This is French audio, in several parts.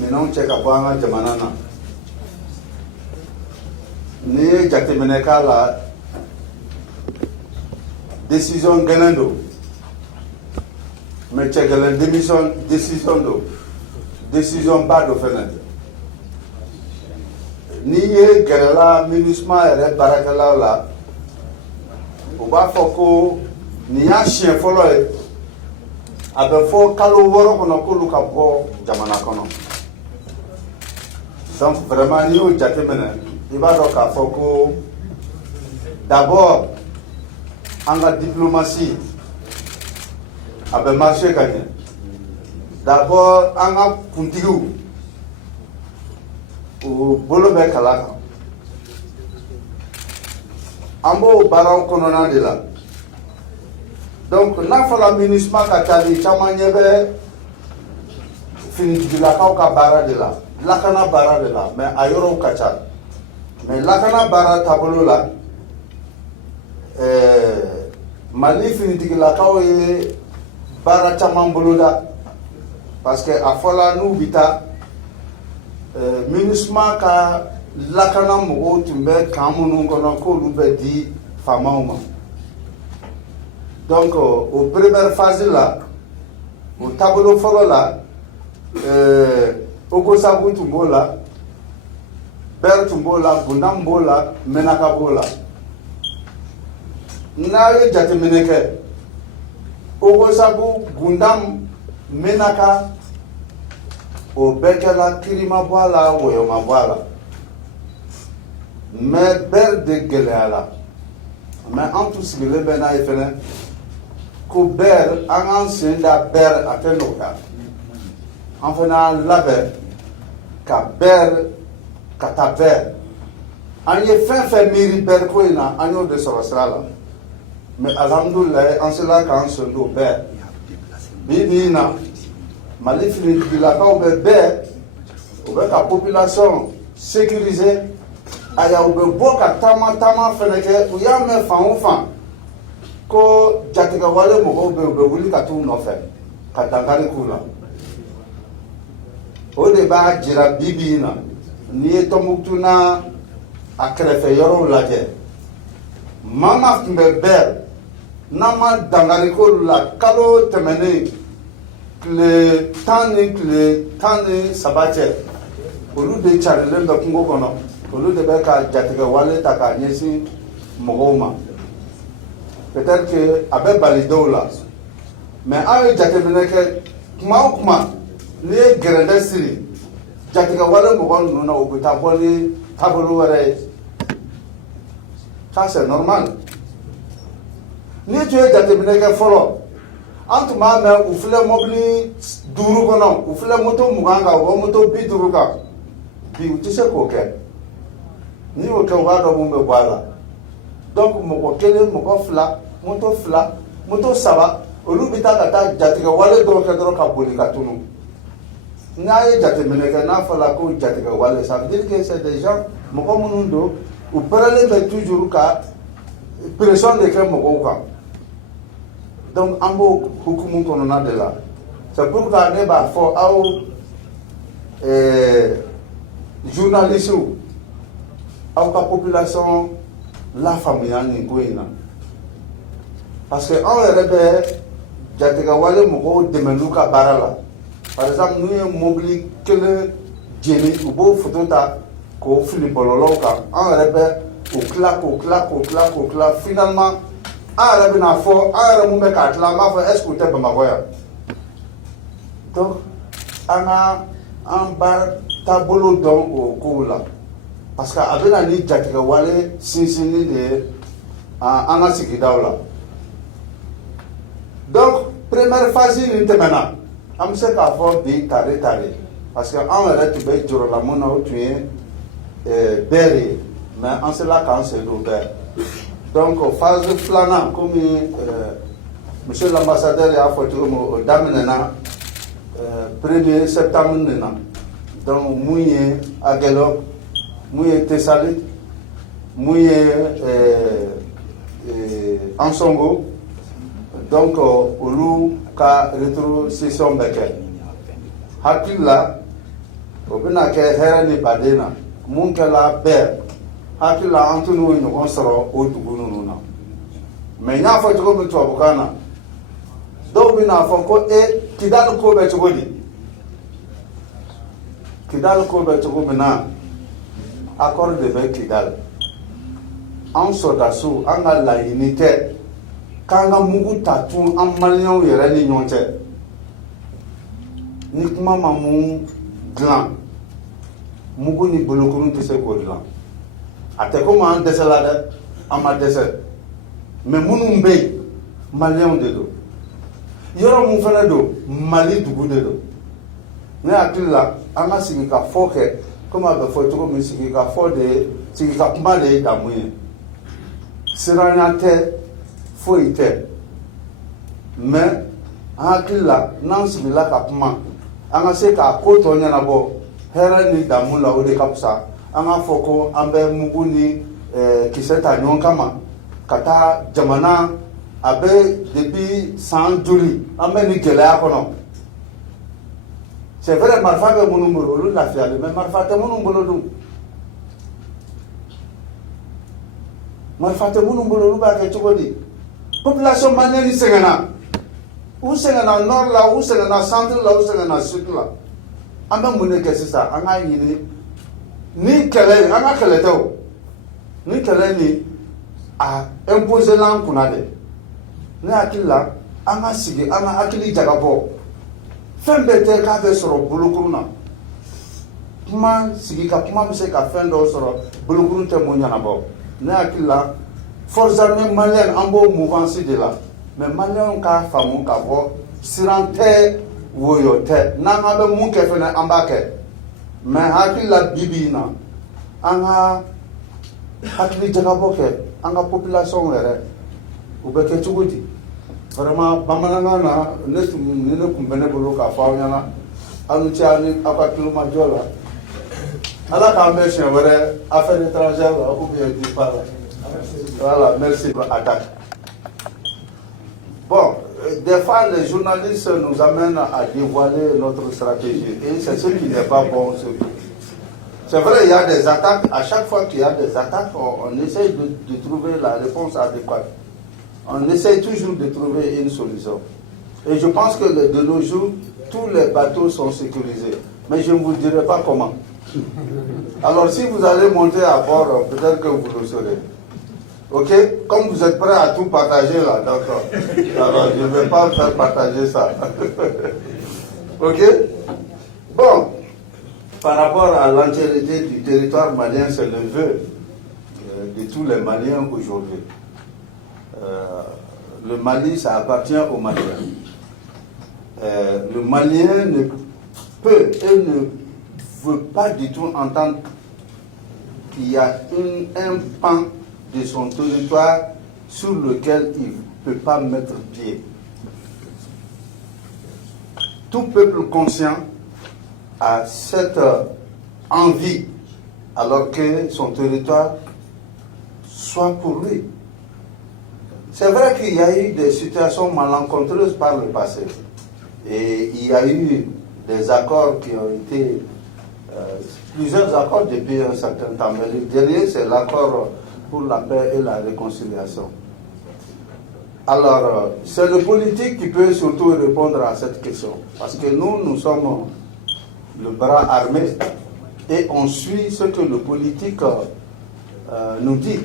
minɛnw cɛ ka bɔ an ka jamana na n'i ye jateminɛ k'a la décision gɛlɛn don mais cɛ gɛlɛn décision don décision ba dɔ fɛnɛ n'i ye gɛrɛla MINUSMA yɛrɛ baarakɛlaw la u b'a fɔ ko nin y'a siɲɛ fɔlɔ ye a bɛ fɔ kalo 6 kɔnɔ k'olu ka bɔ jamana kɔnɔ donc vraiment n'i y'o jateminɛ i b'a dɔn k'a fɔ ko d'abord an ka diplomatie a bɛ marché ka ɲɛ d'abord an ka kuntigiw u bolo bɛ kala kan an b'o baaraw kɔnɔna de la donc n'a fɔra MINUSMA ka taali caman ɲɛ bɛ finitigilakaw ka baara de la lakana baara de la mais a yɔrɔw ka ca mais lakana baara taabolo la Mali finitigilakaw ye baara caman boloda parce que a fɔla n'u bɛ taa MINUSMA ka lakana mɔgɔw tun bɛ kan minnu kɔnɔ k'olu bɛ di faamaw ma donc o première phase la o taabolo fɔlɔ la Ogosagu tun b'o la Ber tun b'o la Gundam b'o la Menaka b'o la n'a ye jateminɛ kɛ Ogosagu Gundam Menaka o bɛɛ kɛla kiri ma bɔ a la wɔyɔ ma bɔ a la mais Ber de gɛlɛyara mais an tun sigilen bɛ n'a ye fɛnɛ ko Ber an k'an sen da Ber a tɛ nɔgɔya an fana y'an labɛn ka Ber ka taa Ber an ye fɛn fɛn miiri Ber ko in na an y'o de sɔrɔ sira la mais alhamdulilayi an sera k'an sen don Ber bi bi in na Mali finitigilakaw bɛ Ber u bɛ ka population sécuriser aya u bɛ bɔ ka taama fɛnɛ kɛ u y'a mɛn fan o fan ko jatigɛwale mɔgɔw bɛ u bɛ wuli ka t'u nɔfɛ ka dankari k'u la o de b'a jira bi bi in na n'i ye Tɔnbukutu n'a a kɛrɛfɛ yɔrɔw lajɛ maa ma tun bɛ Ber n'an ma dankari k'olu la kalo tɛmɛnen tile 13 cɛ olu de carilen bɛ kungo kɔnɔ olu de bɛ ka jatigɛwale ta k'a ɲɛsin mɔgɔw ma peut-être que a bɛ bali dɔw la mais an ye jateminɛ kɛ kuma o kuma n'i ye gɛrɛndɛ siri jatigɛwale mɔgɔ ninnu na u bɛ taa bɔ ni taabolo wɛrɛ ye ça c'est normal n'i tun ye jateminɛ kɛ fɔlɔ an tun b'a mɛn u filɛ mɔbili 5 kɔnɔ u filɛ moto 20 kan u bɛ moto 50 kan bi u tɛ se k'o kɛ n'i y'o kɛ u b'a dɔn mun bɛ bɔ a la donc mɔgɔ 1 mɔgɔ 2 moto 2 moto 3 olu bɛ taa ka taa jatigɛwale dɔw kɛ dɔrɔn ka boli ka tunu n'a ye jateminɛ kɛ n'a fɔra ko jatigɛwale ça veut dire que c'est des gens mɔgɔ minnu don u pɛrɛlen bɛ toujours ka pression de kɛ mɔgɔw kan donc an b'o hukumu kɔnɔna de la c'est pourquoi ne b'a fɔ aw journalistes aw ka population lafaamuya nin ko in na parce que anw yɛrɛ bɛ jatigɛwale mɔgɔw dɛmɛ n'u ka baara la par exemple n'u ye mobili 1 jeni u b'o photo ta k'o fili bɔlɔlɔw kan an yɛrɛ bɛ k'o tila finalement an yɛrɛ bɛna fɔ an yɛrɛ mun bɛ k'a tila an b'a fɔ est-ce que u tɛ Bamakɔ yan donc an ka an baara taabolo dɔn o kow la parce que a bɛna ni jatigɛwale sinsinni de ye an ka sigidaw la donc première phase nin tɛmɛna an bɛ se k'a fɔ bi tare parce que an yɛrɛ tun bɛ jɔrɔla mun na o tun ye Ber ye mais an sera k'an sen don Ber donc phase 2 komi monsieur l'ambassadeur y'a fɔ cogo min o daminɛna 1er septembre nin na donc mun ye Aguelɔ mun ye Tessalit mun ye Ansongo donc olu ka rétrocession bɛ kɛ hakili la bɛna kɛ hɛrɛ ni baden na mun kɛla bɛɛ hakili la an tɛn'o ɲɔgɔn sɔrɔ o dugu ninnu na mɛ n y'a fɔ cogo min tubabukan na dɔw bɛna fɔ ko Kidali ko bɛ cogo di Kidali ko bɛ cogo min na accord de bɛ Kidali an sɔrɔdasiw an ka laɲini tɛ k'an ka mugu ta tun an maliyɛnw yɛrɛ ni ɲɔgɔn cɛ ni kuma ma mun dilan mugu ni bolokurun tɛ se k'o dilan a tɛ komi an dɛsɛla dɛ an ma dɛsɛ mɛ minnu bɛ yen maliyɛnw de don yɔrɔ mun fana don Mali dugu de don ne hakili la an ka sigi ka fɔ kɛ komi a bɛ fɔ cogo min sigi ka kuma de ye damu ye siranya tɛ foyi tɛ mɛ an hakili la n'an sigila ka kuma an ka se k'a ko tɔ ɲɛnabɔ hɛrɛ ni damu la o de ka fisa an k'a fɔ ko an bɛ mugu ni kisɛ ta ɲɔgɔn kama ka taa jamana a bɛ depuis san joli an bɛ nin gɛlɛya kɔnɔ c'est vrai marifa bɛ minnu bolo olu lafiyalen mais marifa tɛ minnu bolo dun marifa tɛ minnu bolo olu b'a kɛ cogo di population malienne sɛgɛnna u sɛgɛnna nord la u sɛgɛnna centre la u sɛgɛnna sud la an bɛ mun de kɛ sisan an k'a ɲini ni kɛlɛ an ka kɛlɛ tɛ o ni kɛlɛ ni a imposer la an kunna dɛ ne hakili la an ka sigi an ka hakili jagabɔ fɛn bɛɛ tɛ k'a bɛ sɔrɔ bolokurun na kuma sigi ka kuma bɛ se ka fɛn dɔw sɔrɔ bolokurun tɛ mun ɲɛnabɔ ne hakili la forces armées maliennes an b'o mouvance de la mais maliyɛnw k'a faamu k'a fɔ siran tɛ woyo tɛ n'an bɛ mun kɛ fɛnɛ an b'a kɛ mais hakili la bi bi in na an ka hakili jagabɔ kɛ an ka population yɛrɛ u bɛ kɛ cogo di vraiment bamanankan na ni ne tun bɛ ne bolo k'a fɔ aw ɲɛna aw ni ce aw ni aw ka tulomajɔ la ala k'an bɛ siɲɛ wɛrɛ affaires étrangères la ou bien DIPA la voilà merci pour l'attaque. Bon, des fois les journalistes nous amènent à dévoiler notre stratégie et c'est ce qui n'est pas bon. C'est vrai, il y a des attaques. À chaque fois qu'il y a des attaques, on essaye de trouver la réponse adéquate. On essaye toujours de trouver une solution. Et je pense que de nos jours, tous les bateaux sont sécurisés. Mais je ne vous dirai pas comment. Alors si vous allez monter à bord, peut-être que vous le saurez. Ok? Comme vous êtes prêts à tout partager là, d'accord. Alors je ne vais pas faire partager ça. Ok? Bon. Par rapport à l'entièreté du territoire malien, c'est le vœu de tous les Maliens aujourd'hui. Le Mali, ça appartient aux Maliens. Le Malien ne peut et ne veut pas du tout entendre qu'il y a un pan de son territoire sur lequel il ne peut pas mettre pied. Tout peuple conscient a cette envie, alors que son territoire soit pour lui. C'est vrai qu'il y a eu des situations malencontreuses par le passé. Et il y a eu des accords qui ont été, plusieurs accords depuis un certain temps. Mais le dernier, c'est l'accord pour la paix et la réconciliation. Alors, c'est le politique qui peut surtout répondre à cette question. Parce que nous sommes le bras armé et on suit ce que le politique nous dit.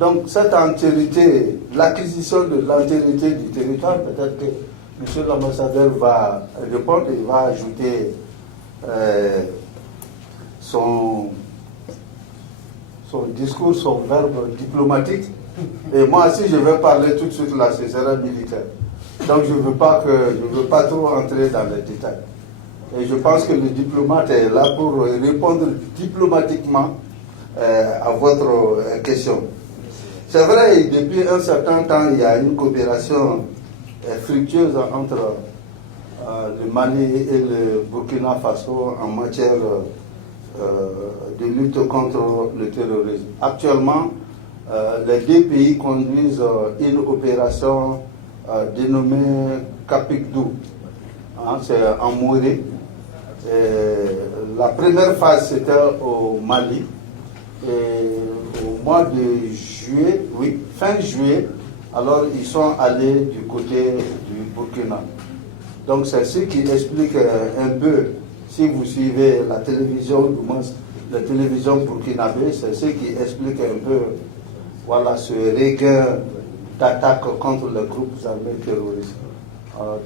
Donc cette entièreté, l'acquisition de l'entièreté du territoire, peut-être que M. l'ambassadeur va répondre, il va ajouter son discours, son verbe diplomatique. Et moi, si je vais parler tout de suite là, ce sera militaire. Donc je ne veux pas trop entrer dans les détails. Et je pense que le diplomate est là pour répondre diplomatiquement à votre question. C'est vrai, depuis un certain temps, il y a une coopération fructueuse entre le Mali et le Burkina Faso en matière de lutte contre le terrorisme. Actuellement, les deux pays conduisent une opération dénommée Capicdou. C'est en Morée. la première phase, c'était au Mali. Et au mois de juillet, oui, fin juillet, alors ils sont allés du côté du Burkina. Donc c'est ce qui explique un peu, si vous suivez la télévision, du moins la télévision burkinabé, c'est ce qui explique un peu, voilà, ce regain d'attaque contre les groupes armés terroristes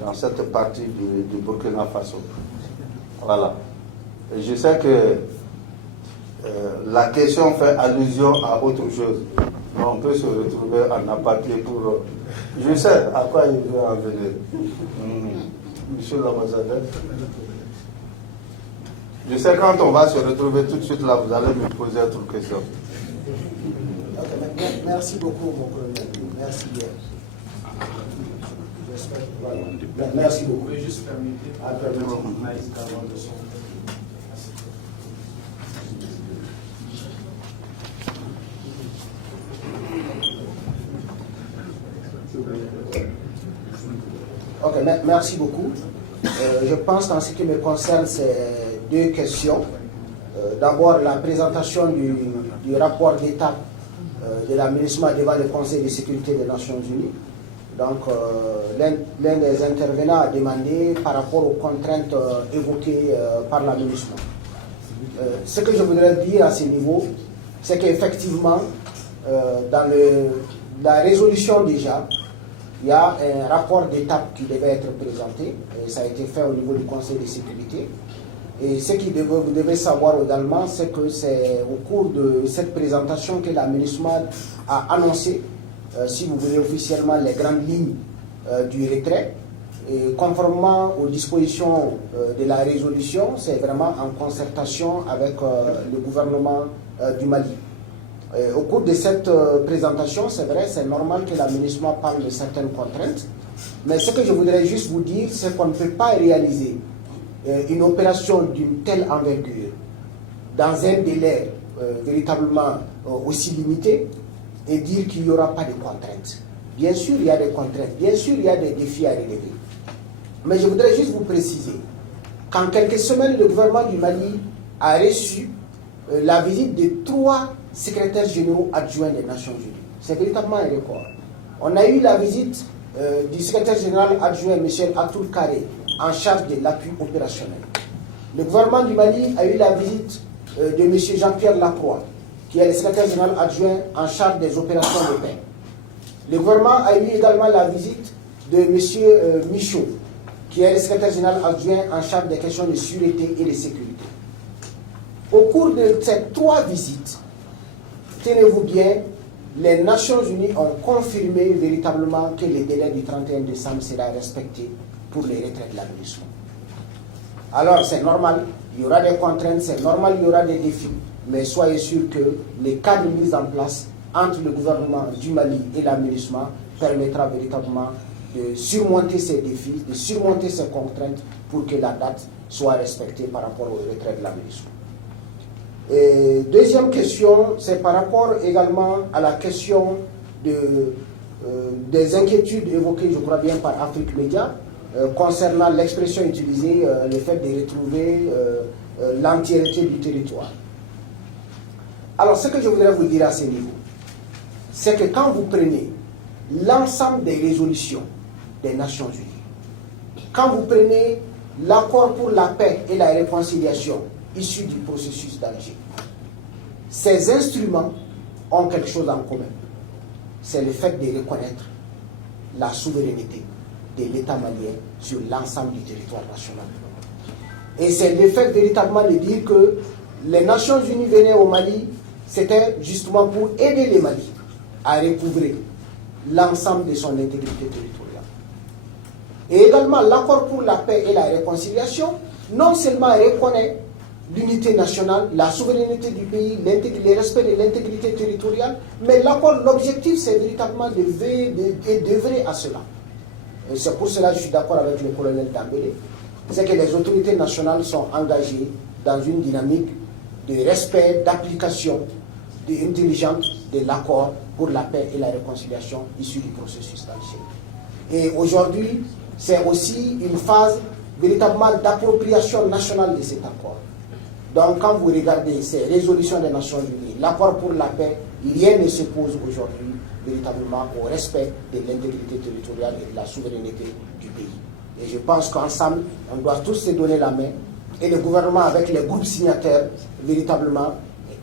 dans cette partie du Burkina Faso. Voilà. Et je sais que la question fait allusion à autre chose. On peut se retrouver en aparté pour... Je sais à quoi il veut en venir. Monsieur l'ambassadeur. Je sais quand on va se retrouver tout de suite là, vous allez me poser autre question. Okay, merci beaucoup, mon colonel. Merci bien. Voilà. Merci beaucoup. Vous pouvez juste permettre avant de son... Ok, merci beaucoup. Je pense qu'en ce qui me concerne, c'est deux questions. D'abord, la présentation du rapport d'étape de la MINUSMA devant le Conseil de sécurité des Nations Unies. Donc, l'un des intervenants a demandé par rapport aux contraintes évoquées par la MINUSMA. Ce que je voudrais dire à ce niveau, c'est qu'effectivement, dans la résolution déjà, il y a un rapport d'étape qui devait être présenté, et ça a été fait au niveau du Conseil de sécurité. Et ce que vous devez savoir également, c'est que c'est au cours de cette présentation que la MINUSMA a annoncé, si vous voulez officiellement, les grandes lignes du retrait. Et conformément aux dispositions de la résolution, c'est vraiment en concertation avec le gouvernement du Mali. Au cours de cette présentation, c'est vrai, c'est normal que la MINUSMA parle de certaines contraintes, mais ce que je voudrais juste vous dire, c'est qu'on ne peut pas réaliser une opération d'une telle envergure dans un délai véritablement aussi limité et dire qu'il n'y aura pas de contraintes. Bien sûr, il y a des contraintes, bien sûr, il y a des défis à relever. Mais je voudrais juste vous préciser qu'en quelques semaines, le gouvernement du Mali a reçu la visite de 3 secrétaires généraux adjoints des Nations Unies. C'est véritablement un record. On a eu la visite du secrétaire général adjoint, M. Atoul Karé, en charge de l'appui opérationnel. Le gouvernement du Mali a eu la visite de M. Jean-Pierre Lacroix, qui est le secrétaire général adjoint en charge des opérations de paix. Le gouvernement a eu également la visite de M. Michaud, qui est le secrétaire général adjoint en charge des questions de sûreté et de sécurité. Au cours de ces 3 visites, tenez-vous bien, les Nations Unies ont confirmé véritablement que le délai du 31 décembre sera respecté pour les retraites de la MINUSMA. Alors c'est normal, il y aura des contraintes, c'est normal, il y aura des défis, mais soyez sûr que les cadres mis en place entre le gouvernement du Mali et la MINUSMA permettra véritablement de surmonter ces défis, de surmonter ces contraintes pour que la date soit respectée par rapport aux retraites de la MINUSMA. Et deuxième question, c'est par rapport également à la question des inquiétudes évoquées, je crois bien, par Afrique Média, concernant l'expression utilisée, le fait de retrouver l'entièreté du territoire. Alors, ce que je voudrais vous dire à ce niveau, c'est que quand vous prenez l'ensemble des résolutions des Nations Unies, quand vous prenez l'accord pour la paix et la réconciliation issu du processus d'Alger, ces instruments ont quelque chose en commun. C'est le fait de reconnaître la souveraineté de l'État malien sur l'ensemble du territoire national. Et c'est le fait véritablement de dire que les Nations Unies venaient au Mali, c'était justement pour aider le Mali à recouvrer l'ensemble de son intégrité territoriale. Et également, l'accord pour la paix et la réconciliation, non seulement reconnaît l'unité nationale, la souveraineté du pays, le respect de l'intégrité territoriale, mais l'accord, l'objectif, c'est véritablement d'œuvrer à cela. Et c'est pour cela que je suis d'accord avec le colonel Dambélé, c'est que les autorités nationales sont engagées dans une dynamique de respect, d'application intelligente de l'accord pour la paix et la réconciliation issu du processus d'Alger. Et aujourd'hui, c'est aussi une phase véritablement d'appropriation nationale de cet accord. Donc quand vous regardez ces résolutions des Nations Unies, l'accord pour la paix, rien ne s'oppose aujourd'hui véritablement au respect de l'intégrité territoriale et de la souveraineté du pays. Et je pense qu'ensemble, on doit tous se donner la main et le gouvernement avec les groupes signataires véritablement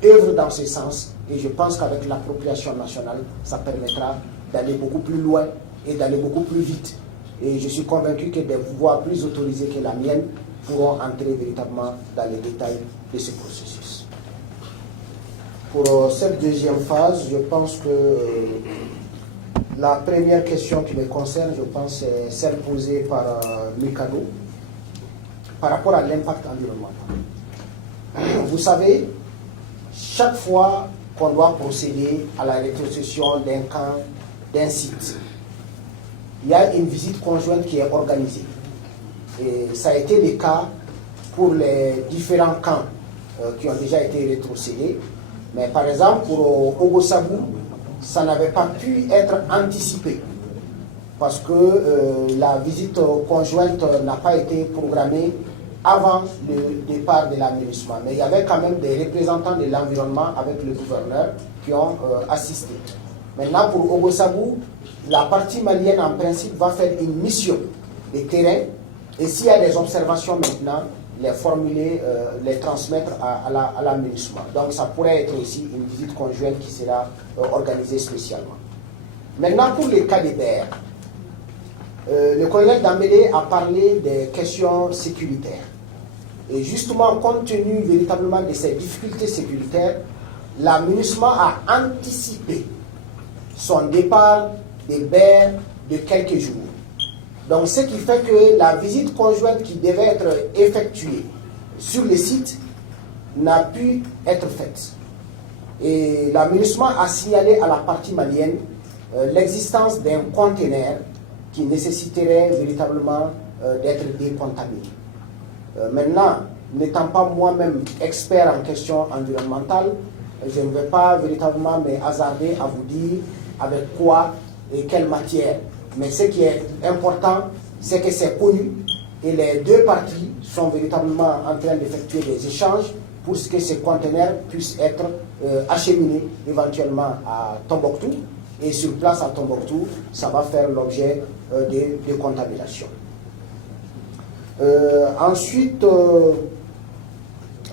œuvre dans ce sens. Et je pense qu'avec l'appropriation nationale, ça permettra d'aller beaucoup plus loin et d'aller beaucoup plus vite. Et je suis convaincu que des voix plus autorisées que la mienne pourront entrer véritablement dans les détails de ce processus. Pour cette deuxième phase, je pense que la première question qui me concerne, je pense, c'est celle posée par Mikado par rapport à l'impact environnemental. Vous savez, chaque fois qu'on doit procéder à la rétrocession d'un camp, d'un site, il y a une visite conjointe qui est organisée. Et ça a été le cas pour les différents camps qui ont déjà été rétrocédés. Mais par exemple, pour Ogosabou, ça n'avait pas pu être anticipé parce que la visite conjointe n'a pas été programmée avant le départ de l'aménagement. Mais il y avait quand même des représentants de l'environnement avec le gouverneur qui ont assisté. Maintenant, pour Ogosabou, la partie malienne, en principe, va faire une mission de terrain. Et s'il y a des observations maintenant, les formuler, les transmettre à l'aménagement. Donc ça pourrait être aussi une visite conjointe qui sera organisée spécialement. Maintenant, pour les cas d'Hébert, le colonel Dambélé a parlé des questions sécuritaires. Et justement, compte tenu véritablement de ces difficultés sécuritaires, l'aménagement a anticipé son départ d'Hébert de quelques jours. Donc, ce qui fait que la visite conjointe qui devait être effectuée sur le site n'a pu être faite. Et l'aménagement a signalé à la partie malienne l'existence d'un conteneur qui nécessiterait véritablement d'être décontaminé. Maintenant, n'étant pas moi-même expert en questions environnementales, je ne vais pas véritablement me hasarder à vous dire avec quoi et quelle matière. Mais ce qui est important, c'est que c'est connu et les deux parties sont véritablement en train d'effectuer des échanges pour que ces conteneurs puissent être acheminés éventuellement à Tombouctou. Et sur place à Tombouctou, ça va faire l'objet de contamination. Ensuite,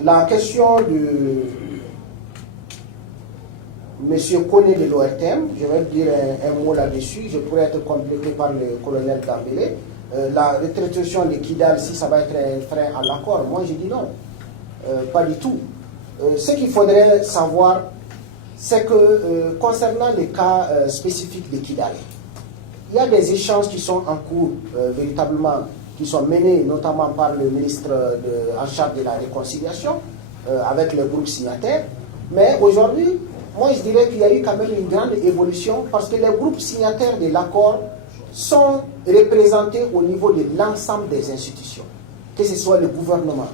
la question de Monsieur Koné de l'ORTM, je vais dire un mot là-dessus, je pourrais être complété par le colonel Dambélé. La rétrocession de Kidal, si ça va être un frein à l'accord, moi je dis non, pas du tout. Ce qu'il faudrait savoir, c'est que concernant les cas spécifiques de Kidal, il y a des échanges qui sont en cours véritablement, qui sont menés notamment par le ministre en charge de la réconciliation avec le groupe signataire. Mais aujourd'hui, moi je dirais qu'il y a eu quand même une grande évolution parce que les groupes signataires de l'accord sont représentés au niveau de l'ensemble des institutions, que ce soit le gouvernement,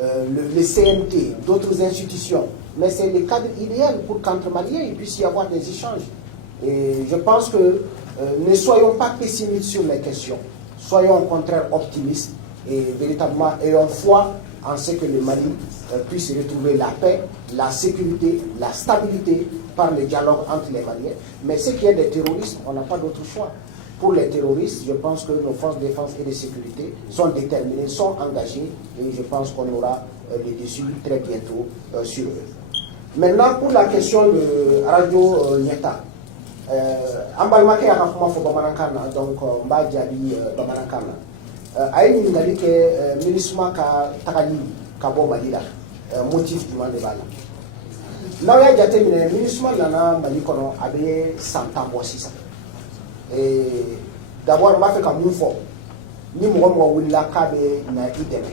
le CNT, d'autres institutions. Mais c'est le cadre idéal pour qu'entre Maliens il puisse y avoir des échanges. Et je pense que ne soyons pas pessimistes sur les questions, soyons au contraire optimistes et véritablement ayons foi en ce que le Mali puisse retrouver la paix, la sécurité, la stabilité par le dialogue entre les Maliens. Mais ce qui est des terroristes, on n'a pas d'autre choix. Pour les terroristes, je pense que nos forces de défense et de sécurité sont déterminées, sont engagées et je pense qu'on aura des dessus très bientôt sur eux. Maintenant, pour la question de Radio Nieta, Ambalmake a fait Bamanankana, donc Mbadjali Bamanankana. Aïe Ningali ke ministre ka Takali Kabo Malila, motif du monde de Bala. Là, il y a des ministres Lana Malikono Abe Santa Bossisa. D'abord, on va faire comme une fois. Ni moi, Willa Kabe na ideme.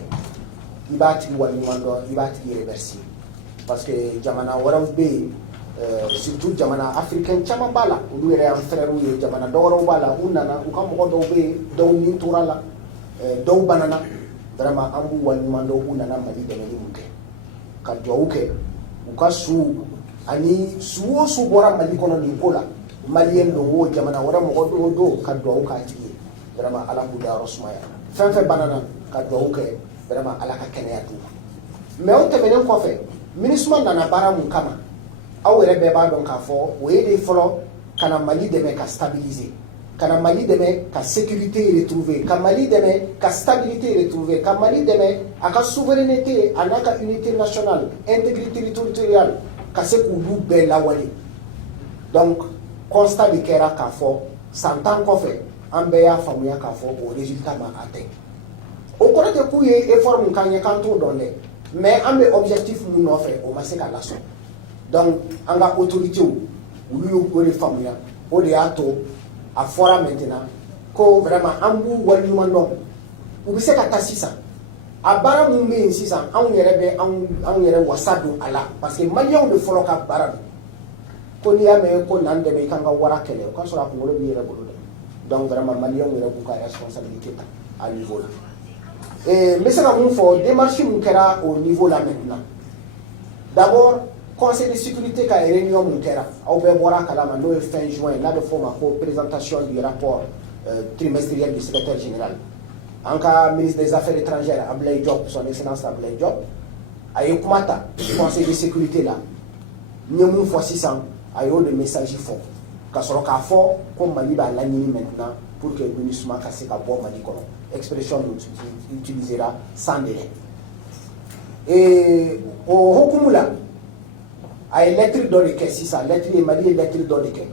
Il va être irréversible. Parce que Jamana Warambe, surtout Jamana africain, Chamambala, où il est un frère ou Jamana Dorobala, Unana, ou comme Rodobe, Downi Turala, Dow Banana, vraiment Ambu Wanimando, Unana Mali de Melimuke. Kadjouke, Ukasu, Ani, Suo Bora Malikono Nicola. Malien do wo jamana wara mo do ka do ka ti vraiment ala buda rosmaya fin banana ka do ke vraiment ala ka kenya tu mais on te menen ko fe ministre nana bara mun kama aw yɛrɛ bɛɛ b'a dɔn k'a fɔ o ye de fɔlɔ ka na Mali dɛmɛ ka stabiliser, ka na Mali dɛmɛ ka sécurité retrouver, ka Mali dɛmɛ ka stabilité retrouver, ka Mali dɛmɛ a ka souveraineté a n'a ka unité nationale, intégrité territoriale ka se k'olu bɛɛ lawale. Donc constat de kɛra k'a fɔ san 10 kɔfɛ an bɛɛ y'a faamuya k'a fɔ o résultat ma atteint. O kɔrɔ tɛ k'u ye effort mun k'an ye k'an t'o dɔn dɛ, mais an bɛ objectif mun nɔfɛ o ma se ka lasɔrɔ. Donc an ka autorité olu y'o de faamuya, o de y'a to a fɔra maintenant ko vraiment an b'u waleɲuman dɔn, u bɛ se ka taa sisan a baara mun bɛ yen sisan anw yɛrɛ bɛ anw yɛrɛ wasa don a la parce que maliyɛnw de fɔlɔ ka baara don. Ko n'i y'a mɛn ko nan dɛmɛ i kan ka wara kɛlɛ o k'a sɔrɔ a kunkolo b'i yɛrɛ bolo dɛ. Donc vraiment maliyɛnw yɛrɛ b'u ka responsabilité ta à niveau la. N bɛ se ka mun fɔ démarche mun kɛra au niveau la maintenant. D'abord conseil de sécurité ka réunion mun kɛra aw bɛɛ bɔra a kalama n'o ye fin juin n'a bɛ fɔ o ma ko présentation du rapport trimestriel du secrétaire général. An ka ministre des affaires étrangères Abdoulaye Diop, son excellence Abdoulaye Diop a ye kuma ta conseil de sécurité la n ye mun fɔ sisan a y'o de message fɔ ka sɔrɔ k'a fɔ ko Mali b'a laɲini maintenant pour que MINUSMA ka se ka bɔ Mali kɔnɔ, expression utilisera sans délai. Et o hokumu la a ye lettre dɔ de kɛ sisan, lettre ye Mali ye lettre dɔ de kɛ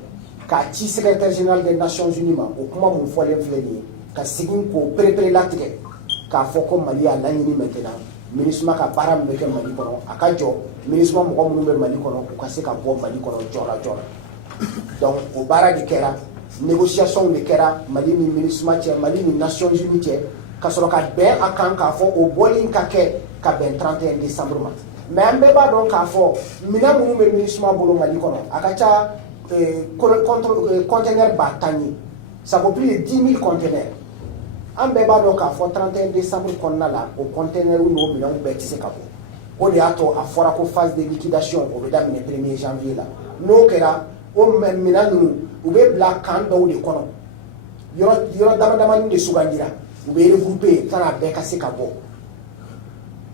k'a ci secrétaire général des Nations Unies ma o kuma mun fɔlen filɛ nin ye ka segin k'o perepere latigɛ k'a fɔ ko Mali y'a laɲini maintenant MINUSMA ka baara min bɛ kɛ Mali kɔnɔ a ka jɔ MINUSMA mɔgɔ minnu bɛ Mali kɔnɔ u ka se ka bɔ Mali kɔnɔ joona joona. Donc o baara de kɛra, négociation de kɛra Mali ni MINUSMA cɛ, Mali ni Nations Unies cɛ ka sɔrɔ ka bɛn a kan k'a fɔ o bɔli ka kɛ ka bɛn 31 décembre ma. Mais an bɛɛ b'a dɔn k'a fɔ minɛn minnu bɛ MINUSMA bolo Mali kɔnɔ a ka ca conteneur 10,000 ye, ça vaut plus de 10 000 conteneurs. An bɛɛ b'a dɔn k'a fɔ 31 décembre kɔnɔna la o conteneur n'o minɛnw bɛɛ tɛ se ka bɔ. O de y'a to a fɔra ko phase de liquidation o bɛ daminɛ 1er janvier la. N'o kɛra o minɛn ninnu u bɛ bila kan dɔw de kɔnɔ, yɔrɔ damadamanin de sugandira, u bɛ regrouper kana bɛɛ ka se ka bɔ.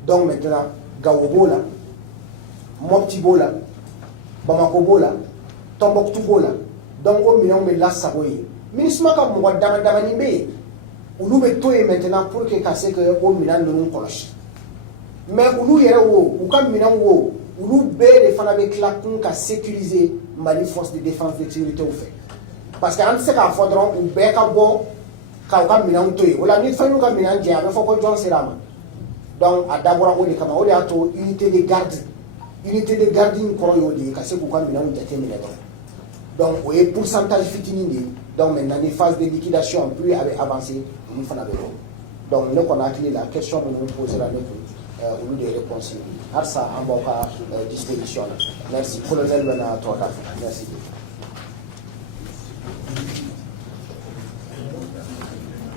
Donc maintenant Gao b'o la, Mopti b'o la, Bamako b'o la, Tombouctou b'o la, donc o minɛnw bɛ lasago yen. MINUSMA ka mɔgɔ damadamanin bɛ yen olu bɛ to yen maintenant pour que ka se ka o minɛn ninnu kɔlɔsi. Mais olu yɛrɛ wo u ka minɛn wo olu bɛɛ de fana bɛ tila kun ka sécuriser Mali force de défense de sécurité fɛ, parce que an tɛ se k'a fɔ dɔrɔn u bɛɛ ka bɔ k'aw ka minɛnw to yen o la ni fɛn y'u ka minɛn jɛ a bɛ fɔ ko jɔn sera a ma. Donc a dabɔra o de kama o de y'a to unité de garde in kɔrɔ y'o de ye ka se k'u ka minɛnw jateminɛ dɔrɔn. Donc o ye pourcentage fitinin de ye, donc maintenant ni phase de liquidation plus a bɛ avancer olu fana bɛ bɔ. Donc ne kɔni hakili la question minnu posera ne kun olu de ye réponse ye halisa an b'aw ka disposition na. Merci. Colonel bɛ na tɔ da fɛ. Merci.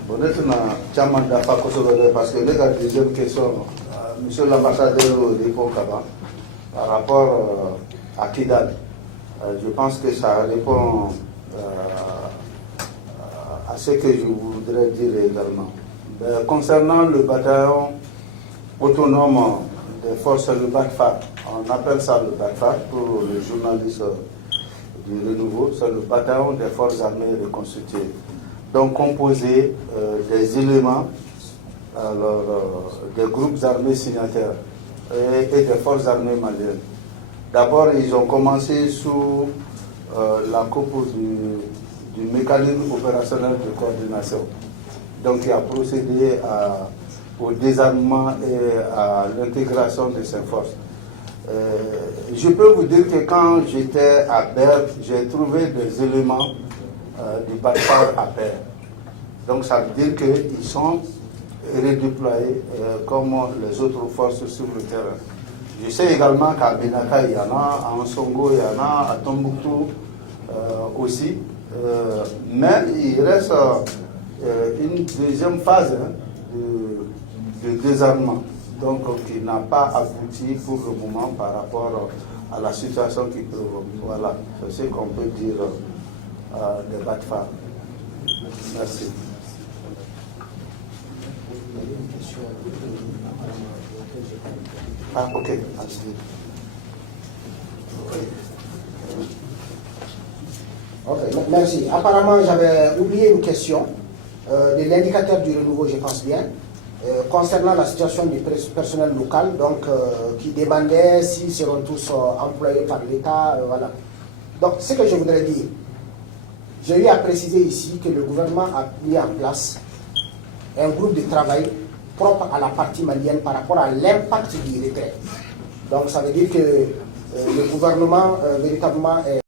Bon, maintenant, Chaman Dafa Kosovo, parce que la deuxième question, monsieur l'ambassadeur Rico Kaba, par rapport à Kidal, je pense que ça répond à ce que je voudrais dire également. Concernant le bataillon autonome des forces, le BATFA, on appelle ça le BATFA pour les journalistes du Renouveau, c'est le bataillon des forces armées reconstituées. Donc composé des éléments, des groupes armés signataires et des forces armées maliennes. D'abord, ils ont commencé sous la coupe du mécanisme opérationnel de coordination. Donc, il a procédé au désarmement et à l'intégration de ces forces. Je peux vous dire que quand j'étais à Berck, j'ai trouvé des éléments du bataillon à Berck. Donc ça veut dire qu'ils sont redéployés comme les autres forces sur le terrain. Je sais également qu'à Benaka, il y en a, à Ansongo, il y en a, à Tombouctou aussi. Mais il reste une deuxième phase de désarmement, donc qui n'a pas abouti pour le moment par rapport à la situation qui provoque. Voilà, c'est ce qu'on peut dire des BATFA. Merci. que j'ai compris. Ah, ok. Ok, merci. Apparemment, j'avais oublié une question de l'indicateur du renouveau, je pense bien, concernant la situation du personnel local, donc qui demandait s'ils seront tous employés par l'État, voilà. Donc, ce que je voudrais dire, j'ai eu à préciser ici que le gouvernement a mis en place un groupe de travail propre à la partie malienne par rapport à l'impact du retrait. Donc, ça veut dire que le gouvernement véritablement est